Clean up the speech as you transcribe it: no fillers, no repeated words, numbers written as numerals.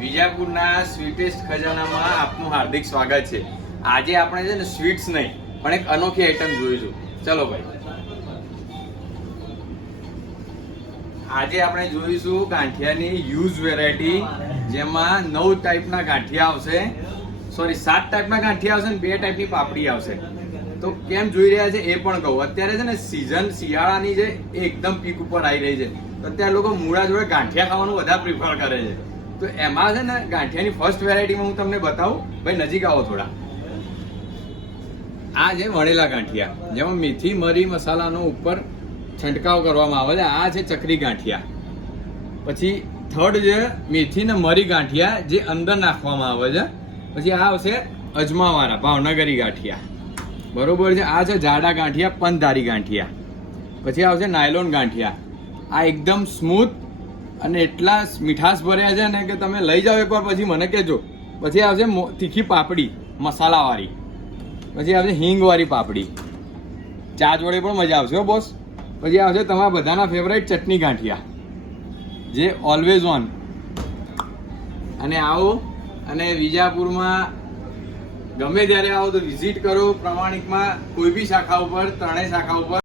વિજાપુરના sweetest ખજાનામાં આપનું હાર્દિક સ્વાગત છે. આજે આપણે છે ને સ્વીટ્સ નહીં પણ એક અનોખી આઈટમ જોઈશું. ચલો ભાઈ, આજે આપણે જોઈશું ગાંઠિયાની યુઝ વેરાયટી, જેમાં 9 ટાઈપના ગાંઠિયા આવશે. 7 ટાઈપના ગાંઠિયા આવશે ને 2 ટાઈપની પાપડી આવશે. તો કેમ જોઈ રહ્યા છે એ પણ કહું. અત્યારે છે ને સિઝન શિયાળાની છે, એ એકદમ પીક ઉપર આવી રહી છે. અત્યારે લોકો મૂળા જોડે ગાંઠિયા ખાવાનું વધારે પ્રિફર કરે છે. તો એમાં છે ને ગાંઠિયાની ફર્સ્ટ વેરાયટીમાં હું તમને બતાવું. ભાઈ નજીક આવો થોડા. આ છે વણેલા ગાંઠિયા, જેમાં મેથી મરી મસાલાનો ઉપર છંટકાવ કરવામાં આવે છે. આ છે ચકરી ગાંઠિયા. પછી થર્ડ છે મેથી ને મરી ગાંઠિયા, જે અંદર નાખવામાં આવે છે. પછી આ આવશે અજમાવાળા ભાવનગરી ગાંઠિયા, બરોબર છે. આ છે જાડા ગાંઠિયા, પંચધારી ગાંઠિયા. પછી આવશે નાયલોન ગાંઠિયા. આ એકદમ સ્મૂથ અને એટલા મીઠાશ ભર્યા છે ને કે તમે લઈ જાઓ એકવાર, પછી મને કહેજો. પછી આવશે તીખી પાપડી મસાલાવાળી. પછી આવશે હિંગવાળી પાપડી, ચા જોડે પણ મજા આવશે હો બોસ. પછી આવશે તમારા બધાના ફેવરેટ ચટણી ગાંઠિયા, જે ઓલવેઝ ઓન. અને આવો અને વિજાપુરમાં ગમે ત્યારે આવો તો વિઝિટ કરો. પ્રમાણિકમાં કોઈ બી શાખા ઉપર, ત્રણેય શાખા ઉપર